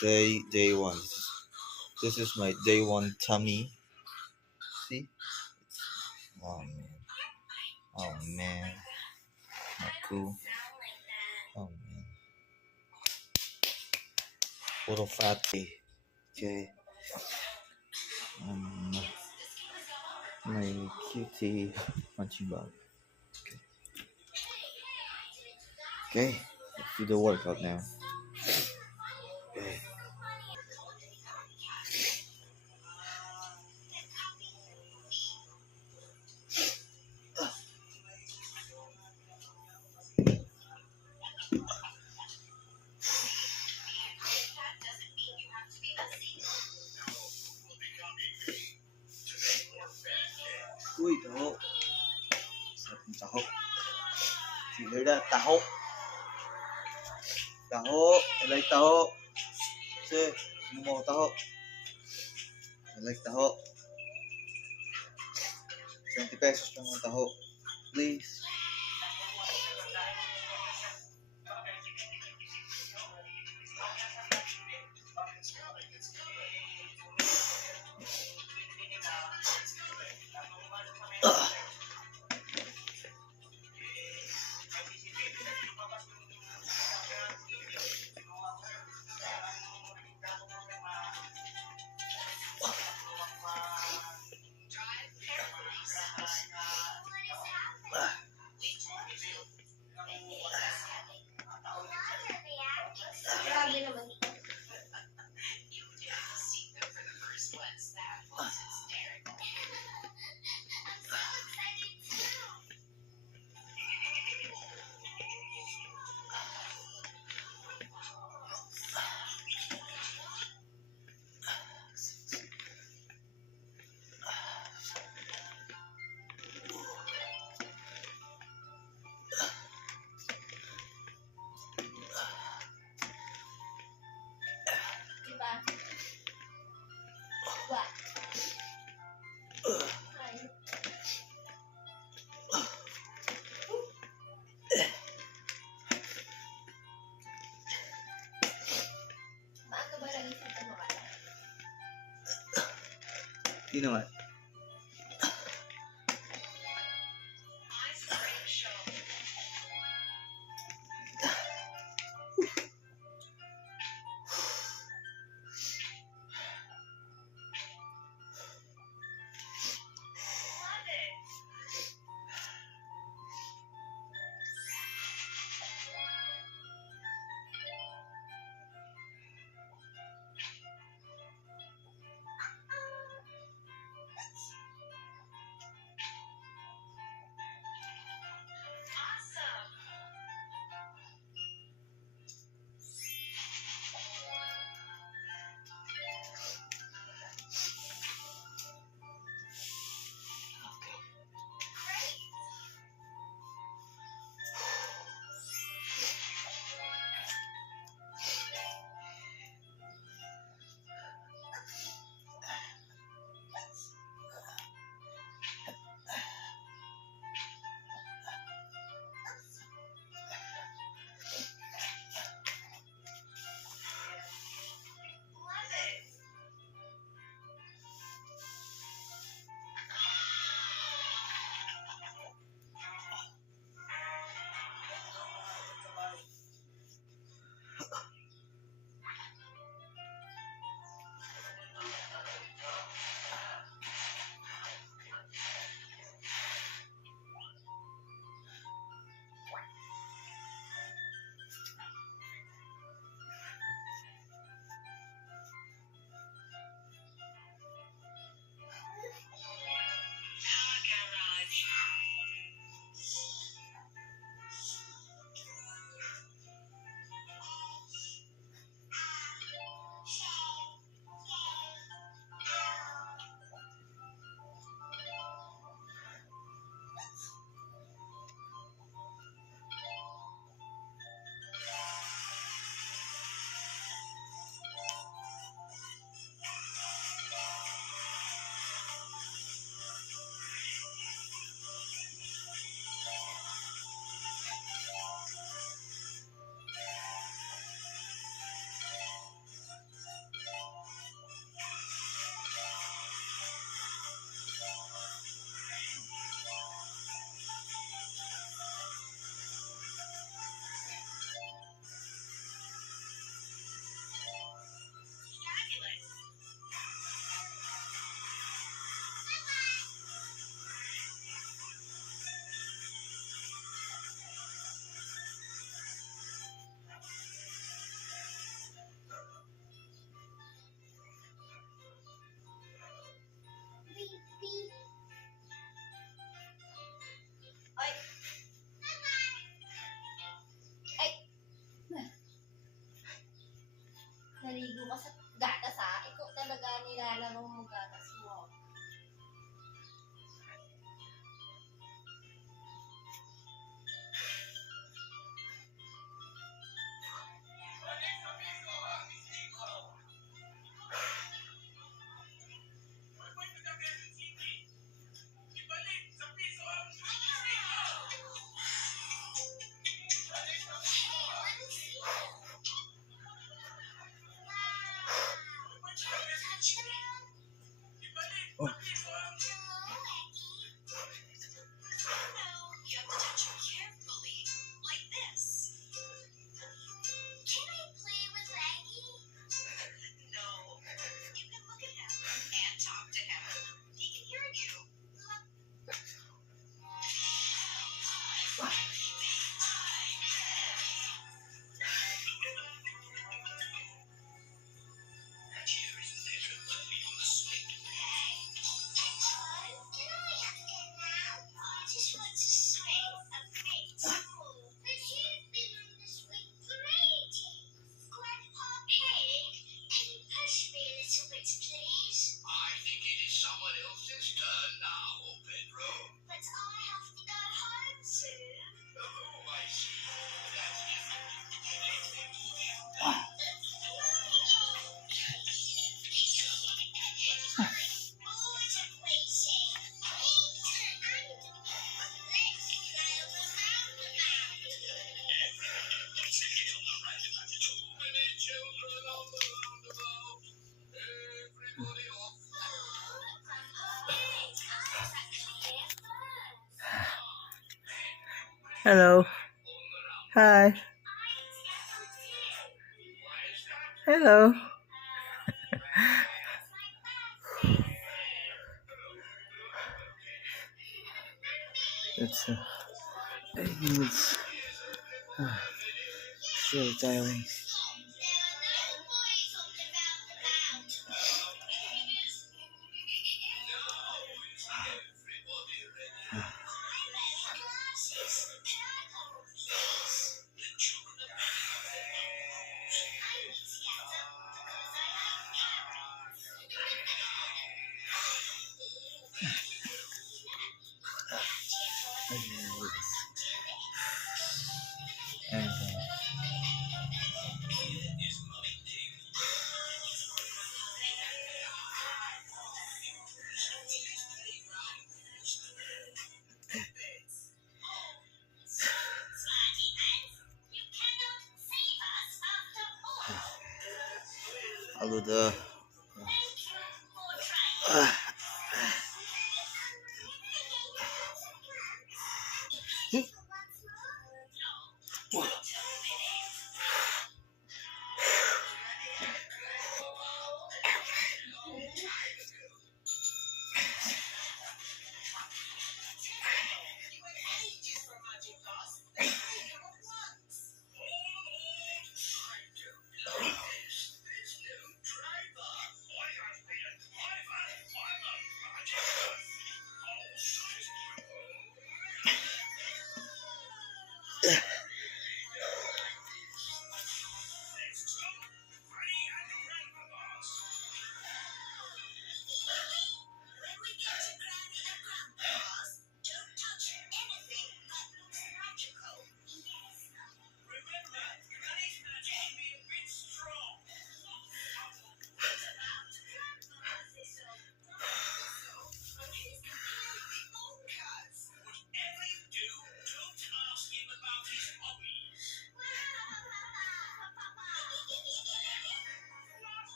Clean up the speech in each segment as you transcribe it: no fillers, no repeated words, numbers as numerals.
day one. This is my day one tummy. See? Oh man. Oh man. Not cool. Oh man. Little fat day. Okay. Um, my cutie punching bag. Okay. Let's do the workout now. Okay. Uy, taho. Sarap ng taho. You hear that? Taho. Taho. I like taho. Say, ano mo taho? I like taho. 20 pesos lang ang taho. Please. Grabe naman. Diba? What? Ay. Maaga ba lang isip ka makala? Sino nga? naligo ka sa gatas ha. Ikaw talaga nilalaro mo gatas mo. Oh. Hello. Hi. Hello. It's so tiring. And, hello there.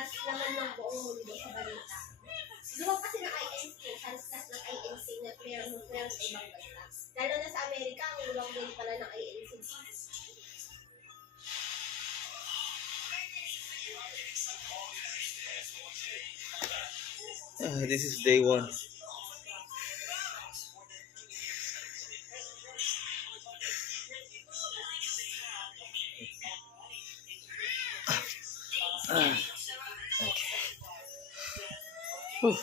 Pilipinas naman ng buong mundo sa balita. Luwag kasi ng INC, halos lahat ng INC na meron sa ibang bansa. Lalo na sa Amerika, ang luwag din pala ng INC. This is day 1. Okay. Whew.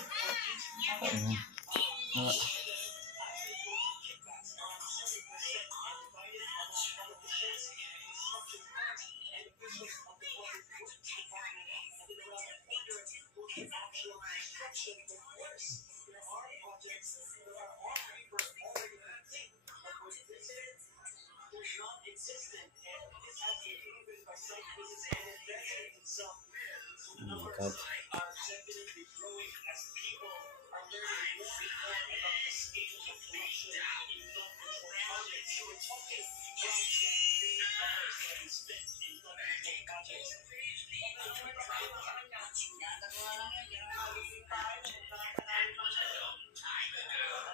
Oh my God.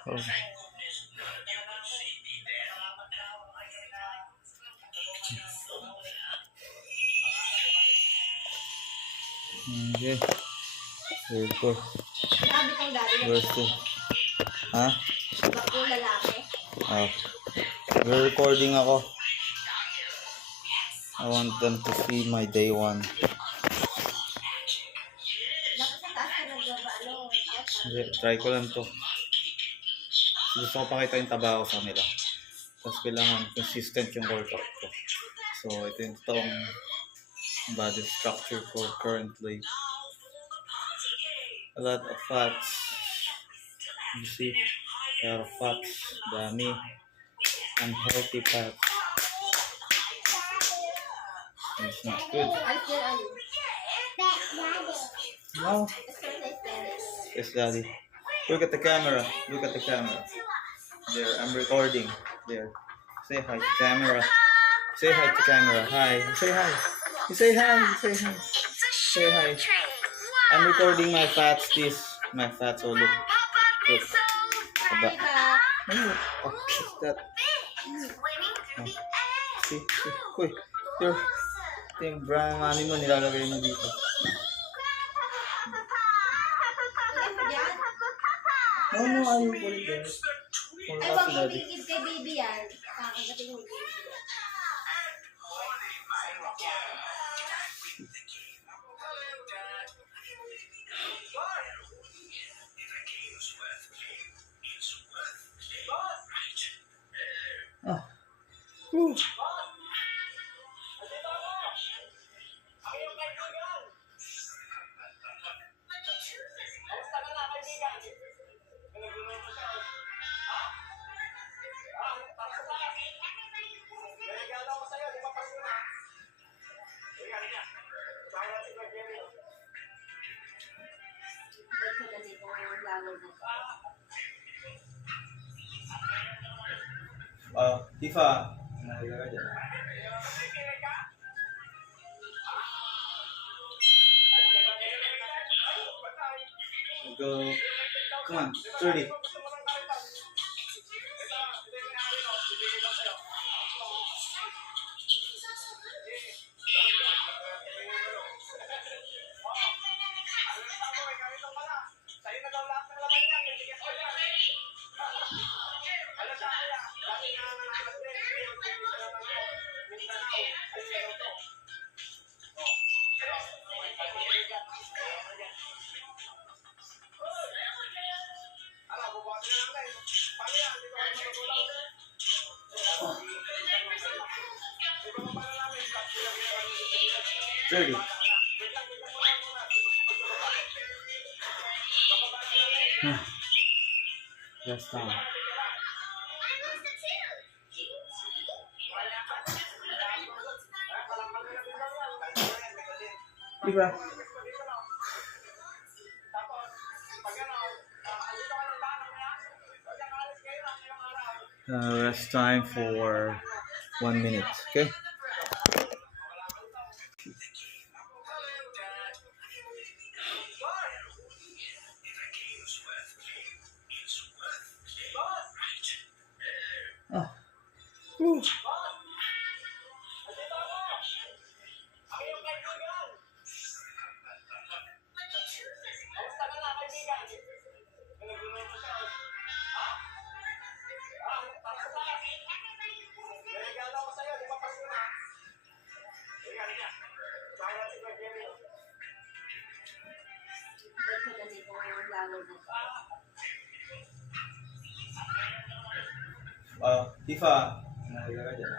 Oh. Okay. Very cool. Sabi kong dati na Where's the... Ha? bago lalaki. Oh. We're recording ako. I want them to see my day 1. Dapat sa taas ka nagbaba, Hindi, try ko lang to. Gusto ko pakita yung taba ko sa kanila. Tapos kailangan consistent yung workout ko. So, ito yung toong body structure ko currently. A lot of fats. You see? A lot of fats. Dami. Unhealthy fats. It's not good. I feel No. Yes, Daddy. Look at the camera. Look at the camera. There, I'm recording. There. Say hi to camera. Say hi to camera. Hi. Say hi. You say hi. You say hi. Say hi. I'm recording my fats. This. My fats. Oh, look. Look. Aba. Oh, what's that? Oh. See? See? Uy. Your... Ito yung brown money mo. Nilalagay mo dito. No, I will put it there. Ay, wag mo bigid kay baby yan. Kakagating mo baby. Ah. Whew. Tifa. Nalagay dyan. Go. Come on, 30. Dirty. That's down. Diba? Rest time for 1 minute, okay? Tifa. Nalagay ka dyan.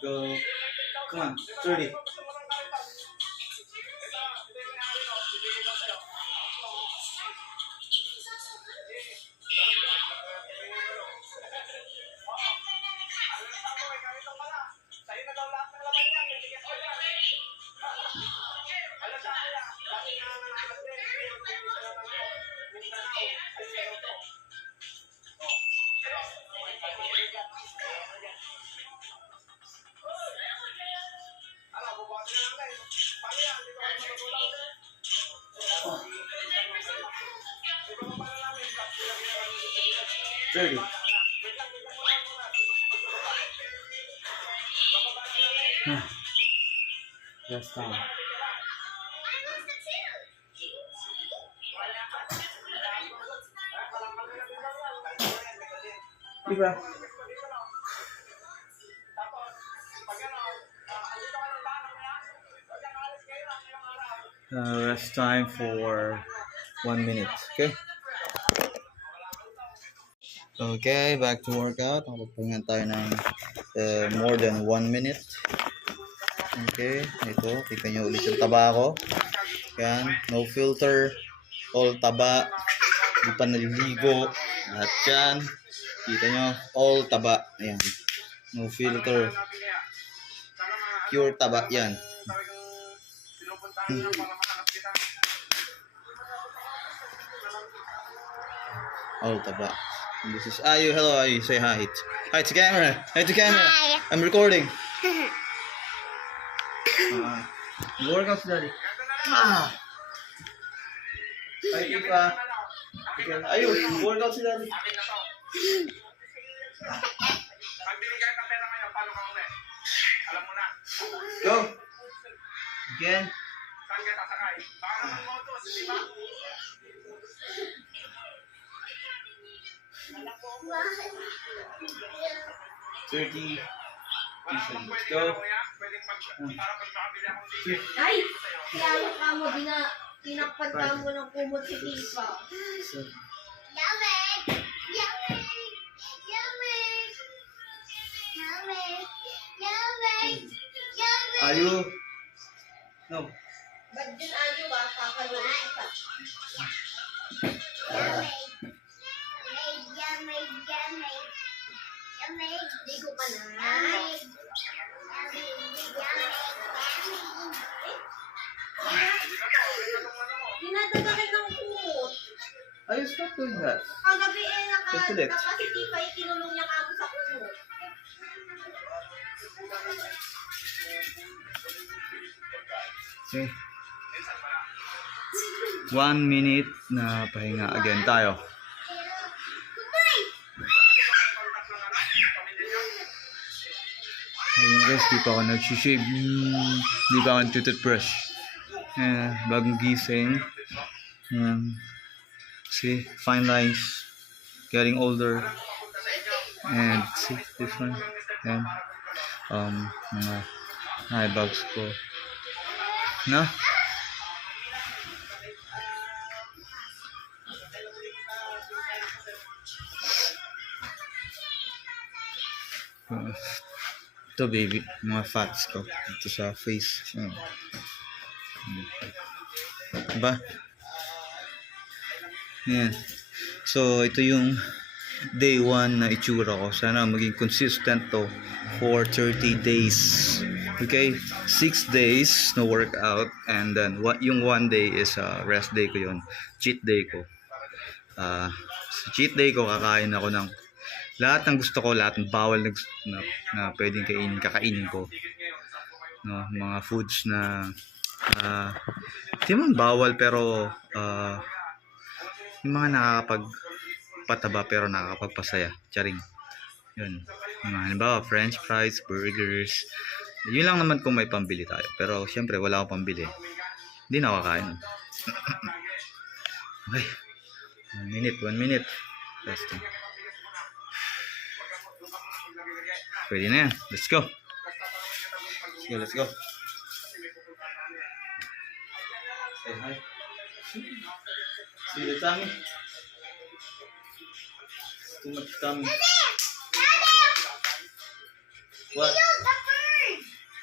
Go. Come on, 30. Dirty. Last time. Diba? Rest time for 1 minute. Okay. Okay, back to workout. Magpahinga tayo ng more than 1 minute. Okay, ito. Tignan nyo ulit yung taba ko. Yan, no filter. All taba. Hindi pa naliligo. Lahat yan. Kita nyo, all taba. Ayan. No filter. Pure taba yan. All taba. And this is Ayu. Hello Ayu. Say hi. Hi to camera. Hi to camera. Hi. I'm recording. Workout daddy. Ah. Hi Tifa. Okay. Ayu, workout si daddy. Go. Again. 30. Go. Ay! Kaya ka mo, tinakpan ka mo ng kumot si Tifa. Yummy! Yummy! Yummy! Yummy! Yummy! Yummy! Ayu. No. Ba't din ayo ba? Kakaroon ka. Yummy! Yummy! Yummy! Yummy! Ligo ka na. Yummy! Yummy! Dinadagdagan ng kumot. Ayu, stop doing that. Kagabi Just ulit. nakasitipa yung tinulong niya kamo sa kumot. Okay. 1 minute na pahinga again tayo. Ayun guys, di pa ako nag-shave. Di pa ako nag-toothbrush. Bagong gising. See, fine lines. Getting older. And see, this one. And mga eye bags ko. No? Ito baby, mga fats ko dito sa face. Diba? Yan. So ito yung day 1 na itsura ko. Sana maging consistent to for 30 days. Okay? 6 days no workout, and then yung 1 day is rest day ko yun. Cheat day ko. Sa cheat day ko, kakain ako ng lahat ng gusto ko, lahat ng bawal na pwedeng kakainin ko. No, mga foods na hindi man bawal pero yung mga nakakapagpataba pero nakakapagpasaya. Charing. Yun. Halimbawa, french fries, burgers. Yun lang naman kung may pambili tayo. Pero syempre wala akong pambili. Hindi na kakain. Okay. 1 minute. Resting. Pwede na yan. Let's go. Okay, let's go. Say hi. See the tummy? Too much tummy. What? The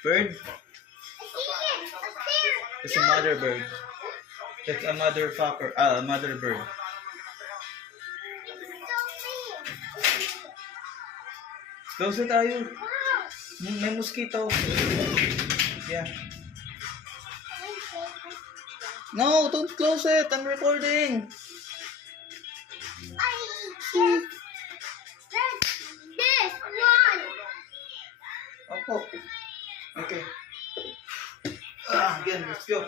bird! Bird? I see it! Up there! It's a mother bird. It's a mother fucker. A mother bird. Close na tayo. Wow! May mosquito. Yeah. No, don't close it. I'm recording. I see this one! Opo. Okay. Again, let's go.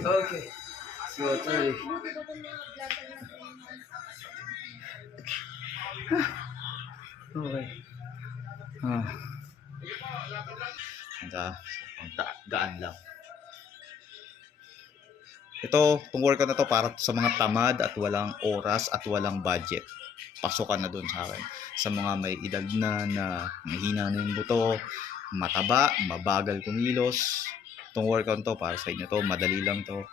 Okay. Let's go, Charlie. Okay. Gaan lang. Ito, itong workout na to para sa mga tamad at walang oras at walang budget. Pasukan na dun sa akin. Sa mga may edad na mahina na yung buto, mataba, mabagal kumilos. Itong workout to para sa inyo to, madali lang to.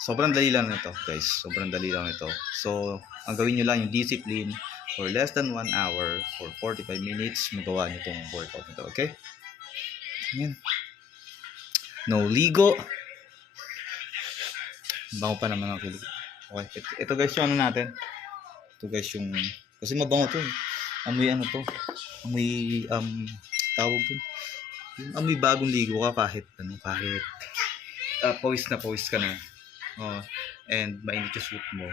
Sobrang dali lang nito, guys. Sobrang dali lang ito. So, ang gawin nyo lang yung discipline for less than 1 hour for 45 minutes, magawa nyo itong workout nito, okay? Yan. No ligo. Bango pa naman ang kilig. Okay, ito guys yung ano natin. Ito guys yung, kasi mabango to. Amoy ano to. Amoy, tawag to. Yung amoy bagong ligo ka kahit pawis na pawis ka na. And mainit yung suit mo.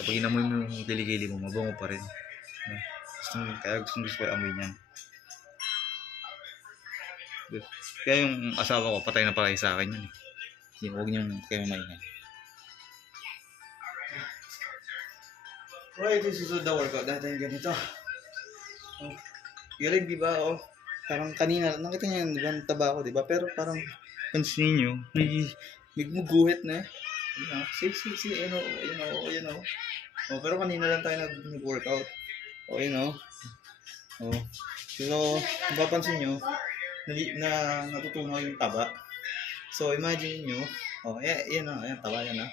Kapag inamoy mo yung kiligili mo, mabango pa rin. Kaya gusto ko yung amoy niyan. Kaya yung asawa ko, patay na patay sa akin yun. Huwag niyong kayo maingay. Right, this is the workout natin ganito. Galing, di ba? Parang kanina, nakita niyo yun, diba? Taba ako, di ba? Pero parang, pansinin niyo, may guguhit na. See, you know. Pero kanina lang tayo nag-workout. So, mapapansin niyo, na natutunaw yung taba. So, imagine niyo, yan taba yan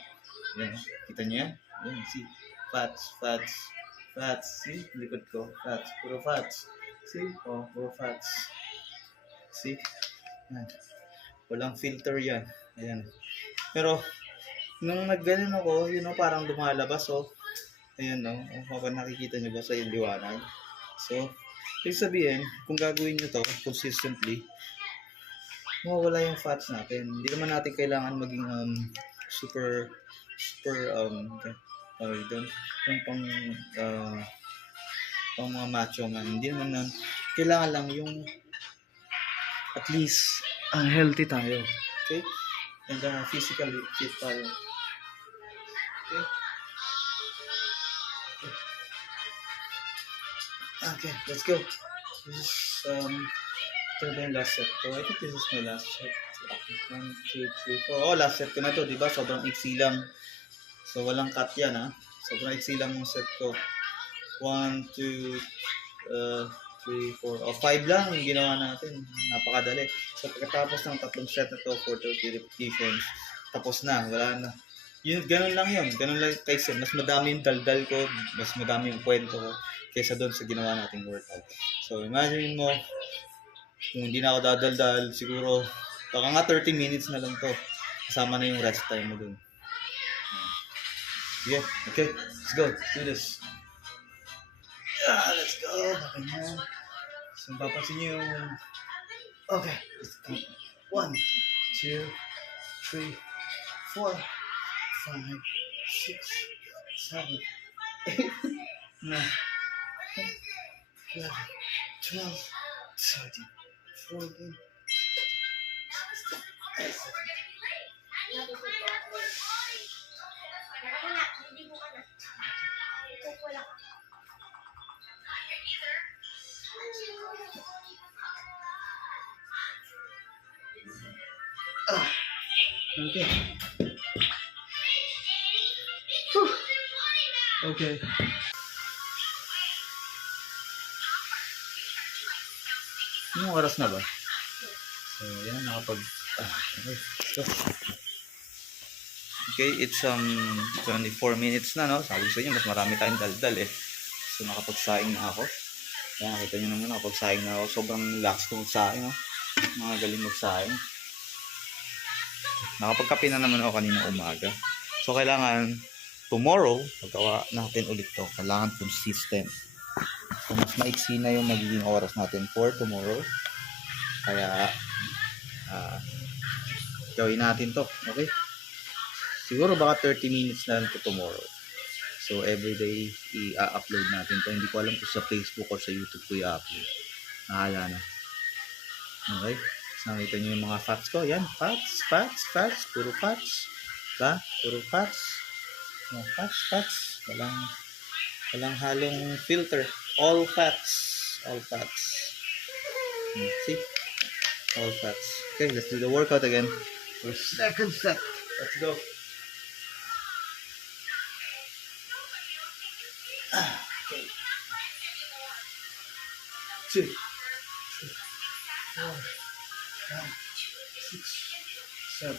kita niyo yan? Yan, see. Fats. See? Likod ko. Fats. Puro fats. See? Puro fats. See? Yan. Walang filter yan. Ayan. Pero, nung nagganon ako, parang lumalabas, Ayan, kapag nakikita nyo ba sa yung liwanag. So, ibig sabihin, kung gagawin nyo to consistently, mawawala yung fats natin. Hindi naman natin kailangan maging super yung pang mga macho man. Hindi naman kailangan lang yung at least healthy tayo. Okay? And physically fit tayo. Okay, let's go. This is ito na yung last set ko. I think this is my last set. 1, 2, 3, 4. Last set ko na to, diba? Sobrang iksi lang. So, walang cut yan, Sobrang iksi lang yung set ko. 1, 2, 3, 4. 5 lang yung ginawa natin. Napakadali. So, pagkatapos ng tatlong set na to, 430 repetitions, tapos na. Wala na. Ganun lang yun. Ganun lang kasi mas madami yung daldal ko, mas madami yung kwento ko kaysa doon sa ginawa nating workout. So, imagine mo, kung hindi na ako dadaldal, siguro, baka nga 30 minutes na lang to. Kasama na yung rest time mo dun. Yeah, okay. Let's go. Let's do this. Let's go. Ganyan. So, papansin nyo yung... Okay. Let's go. 1, 2, 3, 4, 5, 6, 7, 8, 9, 10, 11, 12, 13, 14. Natutulog ako. Ako na, hindi mo ka na. Wala ka. Okay. Whew. Okay. Anong oras na ba? So, yan, okay. So, okay, it's 24 minutes na, no? Sabi ko sa inyo, mas marami tayong daldal eh. So, nakapagsaing na ako. Yan, nakita nyo naman, nakapagsaing na ako. Sobrang lakas ko magsaing, no? Mga galing magsaing. Nakapagkape na naman ako kanina umaga. So, kailangan tomorrow, paggawa natin ulit to. Kailangan consistent. So, mas maiksi na yung magiging oras natin for tomorrow. Kaya, gawin natin to. Okay? Siguro baka 30 minutes na lang to tomorrow. So, everyday i-upload natin to. Hindi ko alam kung sa Facebook or sa YouTube ko i-upload. Nahala na. Okay? So, nakita nyo yung mga fats ko. Yan. Fats. Puro fats. Diba? Puro fats. No, fats. Walang halong filter. All fats. See? All fats. Okay, let's do the workout again. For second set. Let's go. Okay. 2, 3, 4, 5, 6, 7, 8, 9.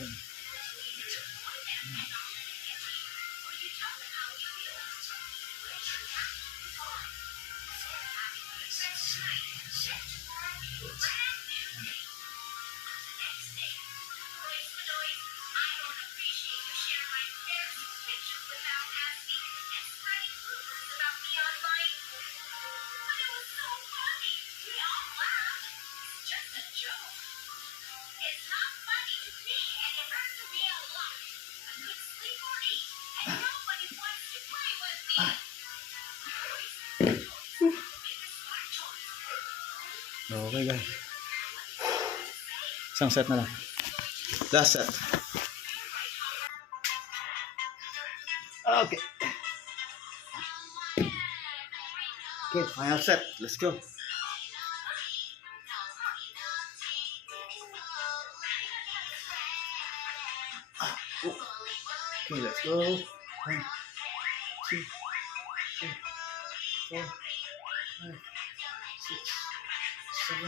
Okay guys. Isang set na lang. Last set. Okay. Okay, final set. Let's go. Okay, let's go. 1, 2, 3, 4, 5, 6, 7,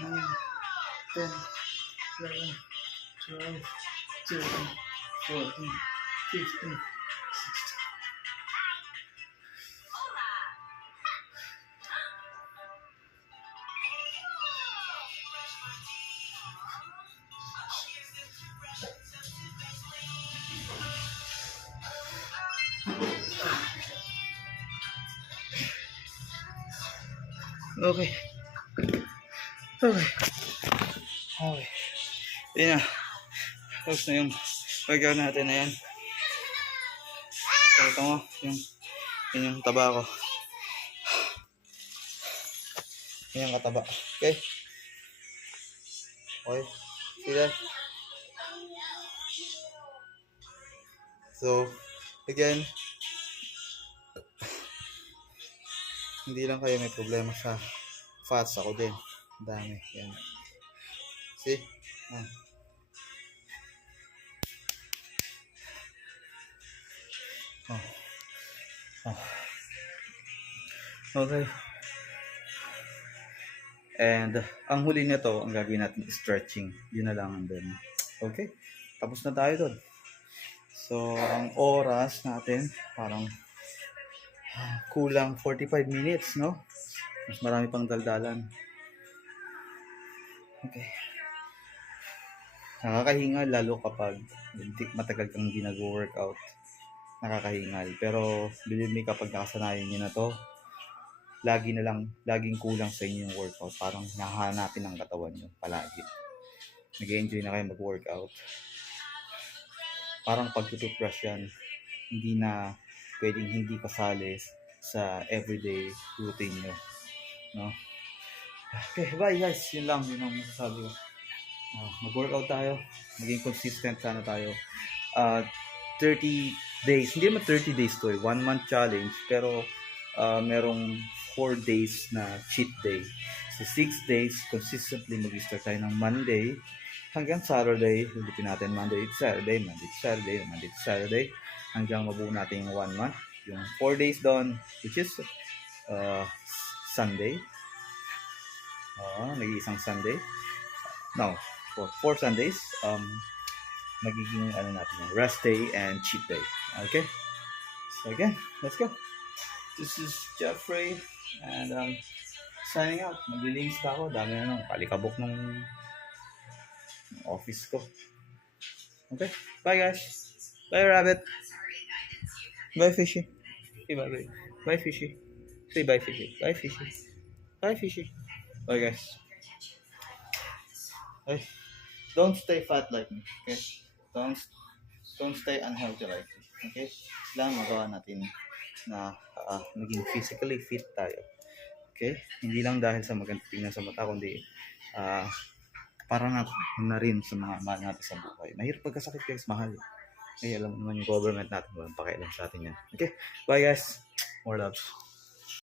8, 9, 10, 11, 12, 13, 14, 15, 16. Okay. Yan na. Tapos na yung workout natin na yan. So, ito mo, yung taba ko. Yan yung kataba. Okay? Okay. See that? So, again, hindi lang kayo may problema sa fats. Ako din. Dami. Yan. See? Yan. Okay. And ang huli nito, ang gagawin natin is stretching. Yun na lang din. Okay? Tapos na tayo doon. So, ang oras natin, parang kulang 45 minutes, no? Mas marami pang daldalan. Okay. Nakakahingal lalo kapag matagal kang hindi nag-workout. Nakakahingal. Pero believe me, kapag nakasanayan nyo na to, laging kulang sa inyo yung workout. Parang nahahanapin ang katawan nyo palagi. Nag-enjoy na kayo mag-workout. Parang pag-toothbrush yan. hindi na pwedeng hindi kasali sa everyday routine nyo. No? Okay, bye guys. Yun lang ang masasabi ko. Mag-workout tayo. Maging consistent sana tayo. 30 days. Hindi naman 30 days to 1 month challenge. Pero merong 4 days na cheat day. So 6 days, consistently mag-start tayo ng Monday hanggang Saturday. Ulitin natin Monday to Saturday, Monday to Saturday, Monday to Saturday. Hanggang mabuo natin yung 1 month. Yung 4 days doon, which is Sunday. Nag-iisang Sunday. No, for 4 Sundays, magiging natin rest day and cheat day. Okay? So again, let's go. This is Jeffrey and signing out. Maglilinis pa ako. Dami na palikabok ng office ko. Okay? Bye guys. Bye Rabbit. Bye Fishy. Say bye bye. Bye Fishy. Say bye Fishy. Bye Fishy. Bye Fishy. Bye guys. Hey, don't stay fat like me. Okay? Don't stay unhealthy like me. Okay? Kailangan magawa natin na maging physically fit tayo. Okay? Hindi lang dahil sa maganda tingnan sa mata, kundi para na rin sa mga mahal natin sa buhay. Mahirap pagkasakit guys, mahal. Alam mo naman yung government natin, walang pakialam sa atin yan. Okay? Bye guys. More loves.